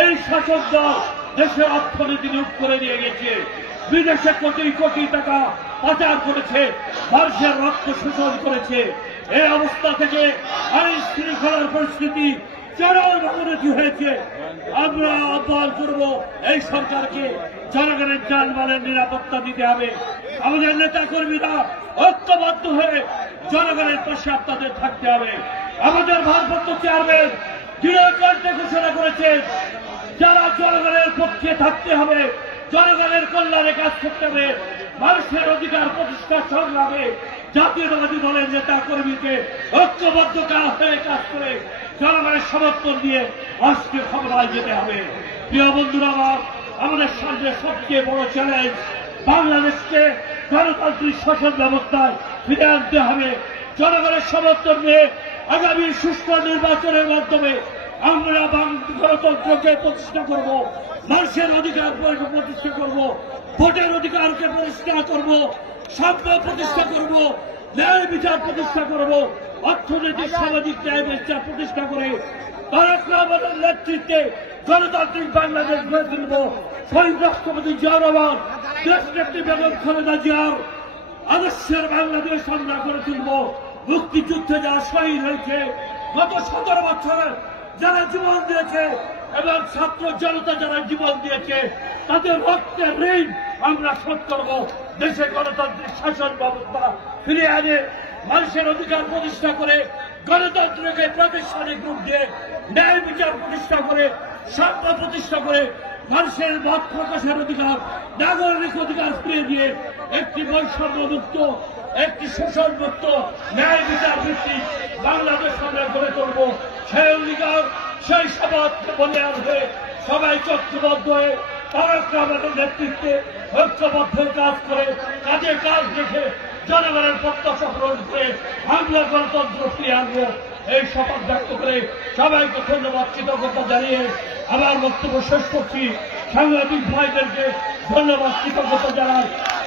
এই শাসক দল দেশের অর্থনীতি লুট করে নিয়ে গেছে, বিদেশে কোটি কোটি টাকা পাচার করেছে, মানুষের রক্ত শোষণ করেছে। এই অবস্থা থেকে আইন শৃঙ্খলার পরিস্থিতি চরম অবনতি হয়েছে। আমরা আহ্বান করব এই সরকারকে জনগণের জানমালের নিরাপত্তা দিতে হবে। আমাদের নেতা কর্মীরা ঐক্যবদ্ধ হয়ে জনগণের পাশে আপনাদের থাকতে হবে। আমাদের ভারপ্রাপ্ত চেয়ারম্যান দৃঢ় কণ্ঠে ঘোষণা করেছেন, যারা জনগণের পক্ষে থাকতে হবে, জনগণের কল্যাণে কাজ করতে হবে, মানুষের অধিকার প্রতিষ্ঠা সংগ্রামে জাতীয়তাবাদী দলের নেতা কর্মীকে ঐক্যবদ্ধ হয়ে কাজ করে জনগণের সমর্থন দিয়ে আজকে ক্ষমতায় যেতে হবে। প্রিয় বন্ধুরা, আমাদের সামনে সবচেয়ে বড় চ্যালেঞ্জ, বাংলাদেশকে গণতান্ত্রিক শাসন ব্যবস্থায় ফিরে আনতে হবে। জনগণের সমর্থন নিয়ে আগামী সুষ্ঠু নির্বাচনের মাধ্যমে আমরা গণতন্ত্রকে প্রতিষ্ঠা করব, মানুষের অধিকার প্রতিষ্ঠা করব, ভোটের অধিকারকে প্রতিষ্ঠা করব, সাম্য প্রতিষ্ঠা করব, ন্যায় বিচার প্রতিষ্ঠা করব, অর্থনৈতিক সামাজিক ন্যায় বিচার প্রতিষ্ঠা করে তারেক রহমানের নেতৃত্বে গণতান্ত্রিক বাংলাদেশ গড়ে তুলব। শহীদ রাষ্ট্রপতি জিয়াউর রহমান, দেশনেত্রী বেগম খালেদা জিয়ার আদর্শের বাংলাদেশ আমরা গড়ে তুলব। মুক্তিযুদ্ধে যারা শহীদ হয়েছে, গত 17 বছরে যারা জীবন দিয়েছে এবং ছাত্র জনতা যারা জীবন দিয়েছে, তাদের রক্তের ঋণ আমরা শোধ করব। দেশের গণতান্ত্রিক শাসন ব্যবস্থা ফিরিয়ে আনে, মানুষের অধিকার প্রতিষ্ঠা করে, গণতন্ত্রকে প্রাতিষ্ঠানিক রূপ দিয়ে ন্যায় বিচার প্রতিষ্ঠা করে, সাম্য প্রতিষ্ঠা করে, মানুষের মত প্রকাশের অধিকার, নাগরিক অধিকার ফিরিয়ে দিয়ে একটি বৈষম্যমুক্ত, একটি শোষণমুক্ত, ন্যায় বিচার ভিত্তিক বাংলাদেশ আমরা গড়ে তুলব। সেই অঙ্গীকার, সেই শপথ বলে আসবে সবাই চক্রবদ্ধ হয়ে তারেক রহমানের নেতৃত্বে ঐক্যবদ্ধ কাজ করে, কাজে কাজ রেখে জনগণের প্রত্যাশা পূরণ করে আমরা গণতন্ত্র ফিরিয়ে আনবো। এই শপথ ব্যক্ত করে সবাইকে ধন্যবাদ, কৃতজ্ঞতা জানিয়ে আমার বক্তব্য শেষ করছি। সাংবাদিক ভাইদেরকে ধন্যবাদ, কৃতজ্ঞতা জানাই।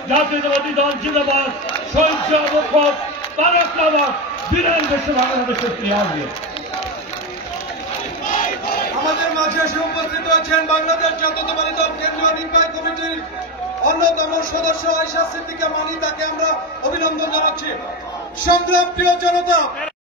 জাতীয়তাবাদী দল জিন্দাবাদ, সহিংস অবক্ষত তারেক রহমান বিরান দেশে বাংলাদেশে ফিরিয়ে আনবে। আমাদের মাঝে এসে উপস্থিত হয়েছেন বাংলাদেশ জাতীয়তাবাদী দল কেন্দ্রীয় নির্বাহী কমিটির অন্যতম সদস্য আয়েশা সিদ্দিকা মানি, তাকে আমরা অভিনন্দন জানাচ্ছি। সংগ্রাম প্রিয় জনতা।